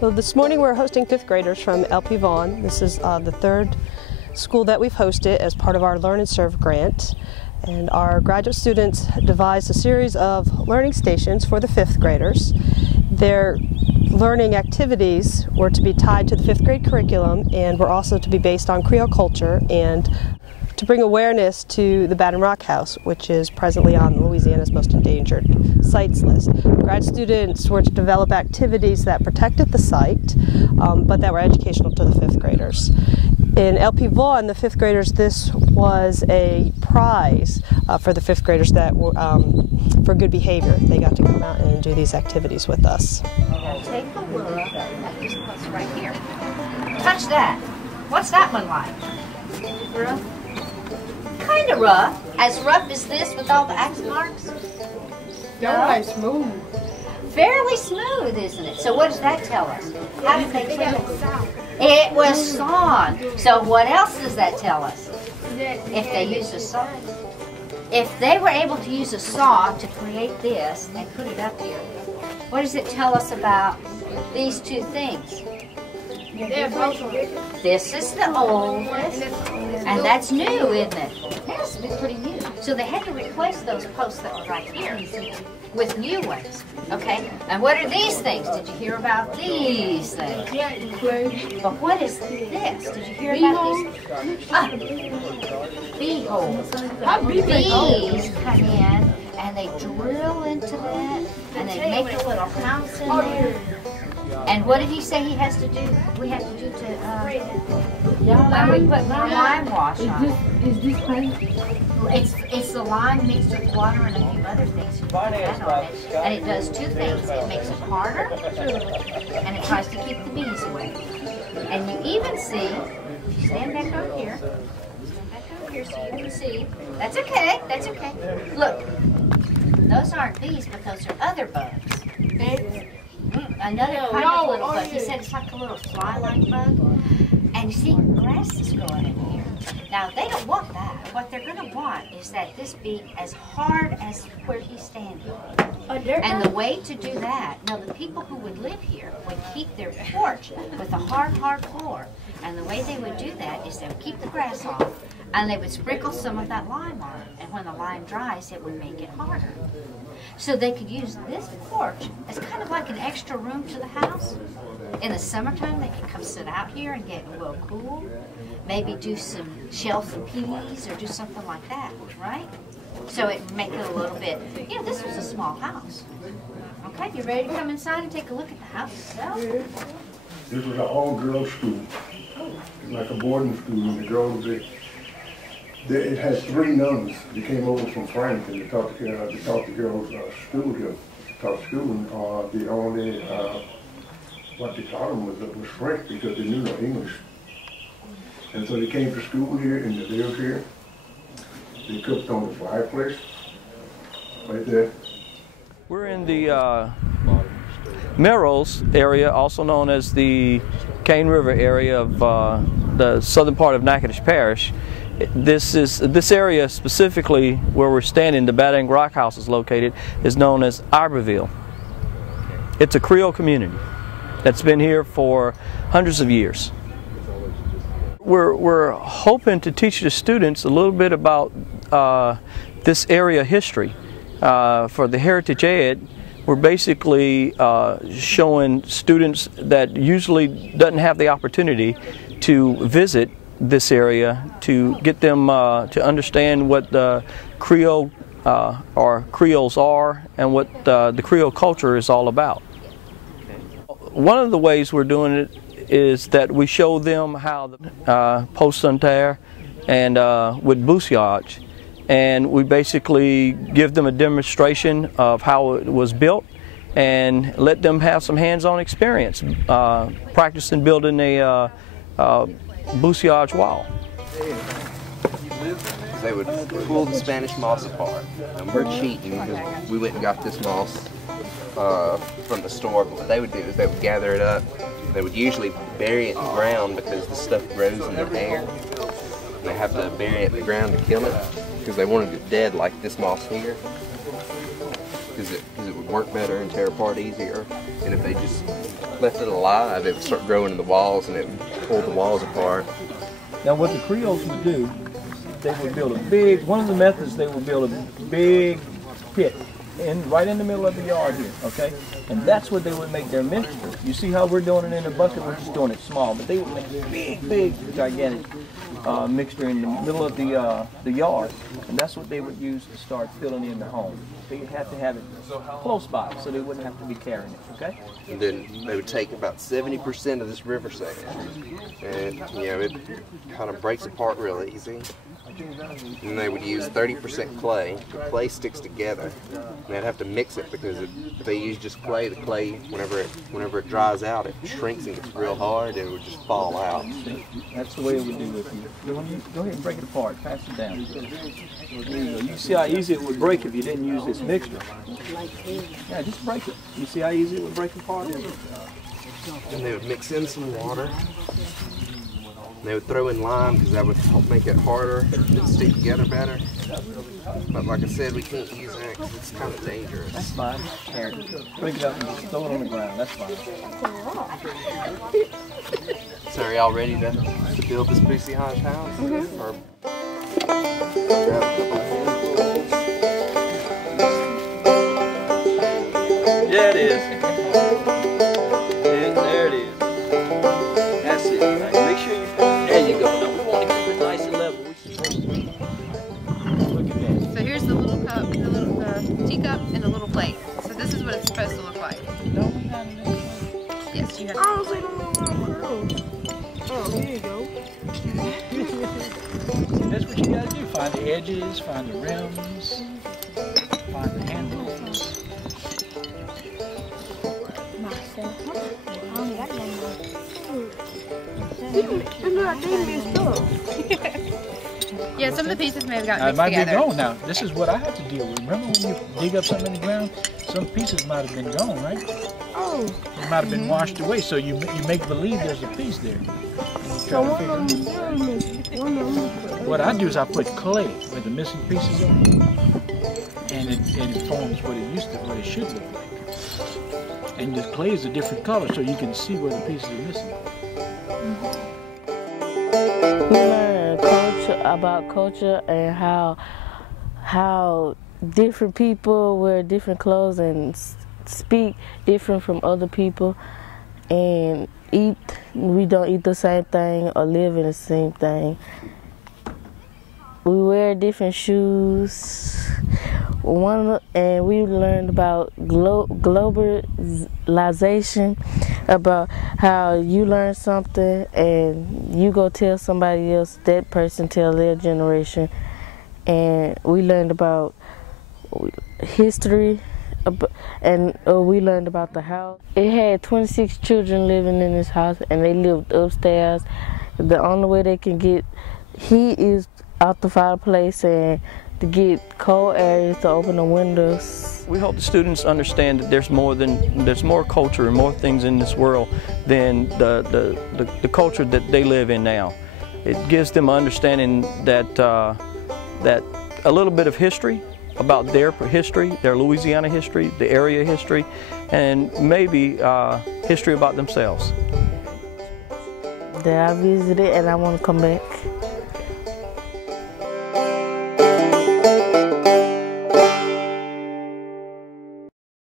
Well, this morning we're hosting 5th graders from LP Vaughn. This is the 3rd school that we've hosted as part of our Learn and Serve grant. And our graduate students devised a series of learning stations for the 5th graders. Their learning activities were to be tied to the 5th grade curriculum and were also to be based on Creole culture and to bring awareness to the Badin-Roque House, which is presently on Louisiana's Most Endangered Sites list. Grad students were to develop activities that protected the site, but that were educational to the 5th graders. In LP Vaughn, the 5th graders, this was a prize for the 5th graders that were for good behavior. They got to come out and do these activities with us. Now take a look at this place right here. Touch that. What's that one like? Rough? Kind of rough. As rough as this with all the axe marks? Fairly smooth. Fairly smooth, isn't it? So what does that tell us? How did they tell us? It was sawn. So what else does that tell us? If they used a saw. If they were able to use a saw to create this and put it up here, what does it tell us about these two things? This is the old list, and that's new, isn't it? It has to be pretty new. So they had to replace those posts that were right here with new ones. Okay, and what are these things? Did you hear about these things? But what is this? Did you hear about these? Bee holes. Bees come in and they drill into that and they make a little house in there. And what did he say he has to do? We have to do to, when we put more lime wash on it. Is this paint? It's the lime mixed with water and a few other things. You put that on it. And it does two things. It makes it harder and it tries to keep the bees away. And you even see, if you stand back over here, so you can see. That's okay, that's okay. Look, those aren't bees, but those are other bugs. Another kind of little bug. He said it's like a little fly-like bug. And you see, grass is growing in here. Now, they don't want that. What they're going to want is that this be as hard as where he's standing. And the way to do that, now the people who would live here would keep their porch with a hard floor. And the way they would do that is they would keep the grass off, and they would sprinkle some of that lime on it. And when the lime dries, it would make it harder. So they could use this porch as kind of like an extra room to the house. In the summertime, they could come sit out here and get a little cool. Maybe do some shells and peas or do something like that, right? So it would make it a little bit, you know, this was a small house. Okay, you ready to come inside and take a look at the house itself? This was an all-girls school, like a boarding school, and the girls, it had 3 nuns that came over from France and they taught the girls school here. Taught school, and the only what they taught them was French because they knew no English. And so they came to school here and they lived here. They cooked on the fireplace right there. We're in the Melrose area, also known as the Cane River area of the southern part of Natchitoches Parish. This area specifically where we're standing, the Badin-Roque House is located, is known as Iberville. It's a Creole community that's been here for hundreds of years. We're hoping to teach the students a little bit about this area history. For the Heritage Ed, we're basically showing students that usually doesn't have the opportunity to visit this area to get them to understand what the Creole or Creoles are and what the Creole culture is all about. One of the ways we're doing it is that we show them how the post-sanitaire and with bussiage, and we basically give them a demonstration of how it was built and let them have some hands-on experience practicing building a bussiage wall. They would pull the Spanish moss apart, and we're cheating because we went and got this moss from the store. But what they would do is they would gather it up. They would usually bury it in the ground because the stuff grows in their air. They have to bury it in the ground to kill it because they wanted it dead like this moss here. Because it would work better and tear apart easier. And if they just left it alive, it would start growing in the walls and it would pull the walls apart. Now what the Creoles would do, they would build one of the methods, they would build a big pit right in the middle of the yard here, okay? And that's what they would make their mixture. You see how we're doing it in a bucket, we're just doing it small, but they would make a big, gigantic mixture in the middle of the yard, and that's what they would use to start filling in the home. They had to have it close by, so they wouldn't have to be carrying it, okay? And then they would take about 70% of this river sand, and you know, it kind of breaks apart real easy. And they would use 30% clay. The clay sticks together. And they'd have to mix it because if they use just clay, the clay, whenever it dries out, it shrinks and gets real hard and it would just fall out. That's the way it would do with you. Go ahead and break it apart. Pass it down. There you go. You see how easy it would break if you didn't use this mixture. Yeah, just break it. You see how easy it would break apart? And they would mix in some water. They would throw in lime because that would help make it harder and stick together better. But like I said, we can't use that because it's kind of dangerous. That's fine. Here, break it up and just throw it on the ground. That's fine. So are y'all ready to build this Boosie Hodge house? Mm-hmm. Or grab a couple of handfuls? Yeah, it is. There it is. That's it. Right. Make sure you. There you go. Now we want to keep it nice and level. Look at that. So here's the little cup, the teacup, and the little plate. So this is what it's supposed to look like. Yes, you have to. Oh, here you go. That's what you gotta do. Find the edges, find the rims, find the handles. Yeah, some of the pieces may have gotten It mixed might together. be gone now. This is what I have to deal with. Remember when you dig up something in the ground? Some pieces might have been gone, right? Oh. It might have been washed away, so you make believe there's a piece there. So one of them. What I do is I put clay with the missing pieces on it, and it forms what it should look like. And the clay is a different color, so you can see where the pieces are missing. We learn about culture and how different people wear different clothes and speak different from other people, and we don't eat the same thing or live in the same thing. We wear different shoes. And we learned about globalization, about how you learn something and you go tell somebody else, that person tell their generation. And we learned about history, and we learned about the house. It had 26 children living in this house, and they lived upstairs. The only way they can get heat is out the fireplace, and to get cold areas to open the windows. We hope the students understand that there's more culture and more things in this world than the culture that they live in now. It gives them understanding that that a little bit of history about their history, their Louisiana history, the area history, and maybe history about themselves. That I visited and I want to come back.